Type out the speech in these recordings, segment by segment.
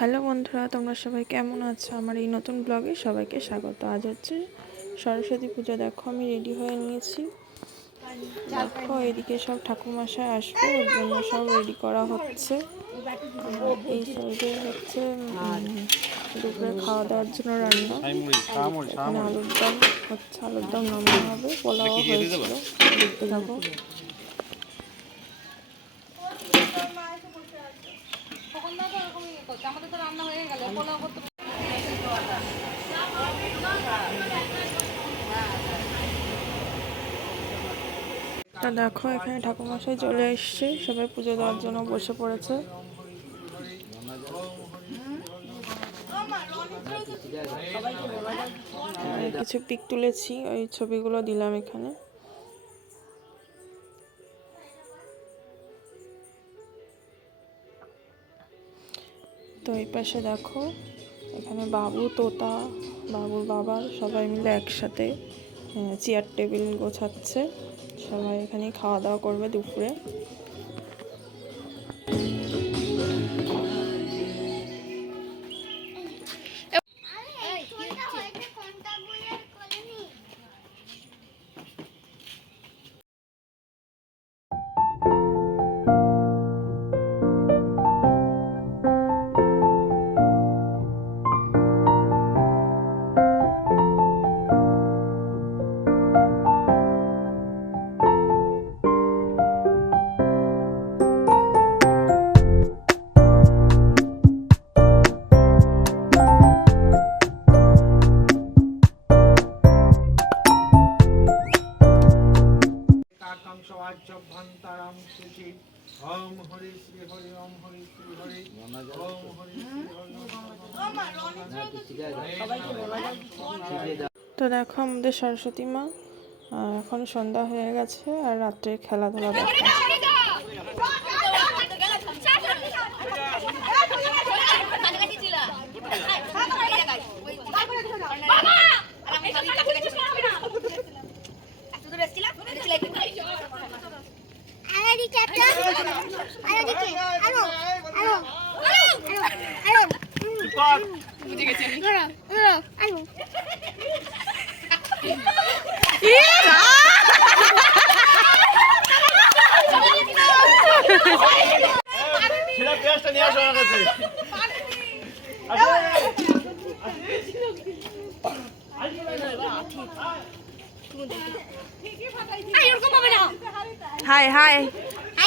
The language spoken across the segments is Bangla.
হ্যালো বন্ধুরা তোমরা সবাই কেমন আছো? আমার এই নতুন ব্লগে সবাইকে স্বাগত। আজ হচ্ছে সরস্বতী পুজো। দেখো আমি রেডি হয়ে নিয়েছি। দেখো এদিকে সব ঠাকুরমশাই আসবে ওর জন্য সব রেডি করা হচ্ছে। এই সাইডে হচ্ছে দুপুরে খাওয়া দাওয়ার জন্য রান্না। এখানে আলুর দম হচ্ছে আলুর দম নামানো হবে পোলাও হয়েছিল। দেখতে যাব তা দেখো, এখানে ঠাকুরমশাই চলে এসছে। সবাই পুজো দেওয়ার জন্য বসে পড়েছে। কিছু পিক তুলেছি, ওই ছবিগুলো দিলাম এখানে। তো এই পাশে দেখো, এখানে বাবু, তোতা, বাবুর বাবা সবাই মিলে একসাথে চেয়ার টেবিল গোছাচ্ছে। সবাই এখানে খাওয়া দাওয়া করবে দুপুরে। ওম হরি শ্রী হরি, ওম হরি শ্রী হরি, ওম হরি তো দেখো আমাদের সরস্বতী মা এখন সন্ধ্যা হয়ে গেছে আর রাত্রে খেলাধুলা দেখো আরে ক্যাপ্টেন আরে দিকে আরও আরও আরও আরও বুঝে গেছি আরও আরও সেটা পেঁয়াজটা নিয়ে আসো আমার কাছে হাই হাই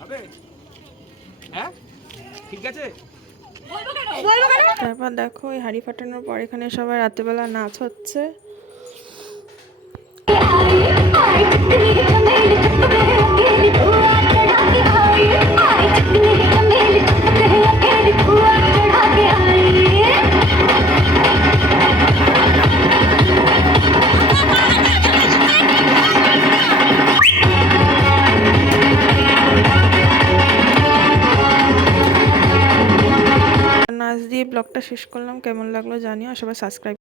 হবে হ্যাঁ? ঠিক আছে? তারপর দেখো এই হাড়ি ফাটানোর পর এখানে সবাই রাত্রেবেলা নাচ হচ্ছে। ব্লগটা শেষ করলাম। কেমন লাগল জানিও। সবাই সাবস্ক্রাইব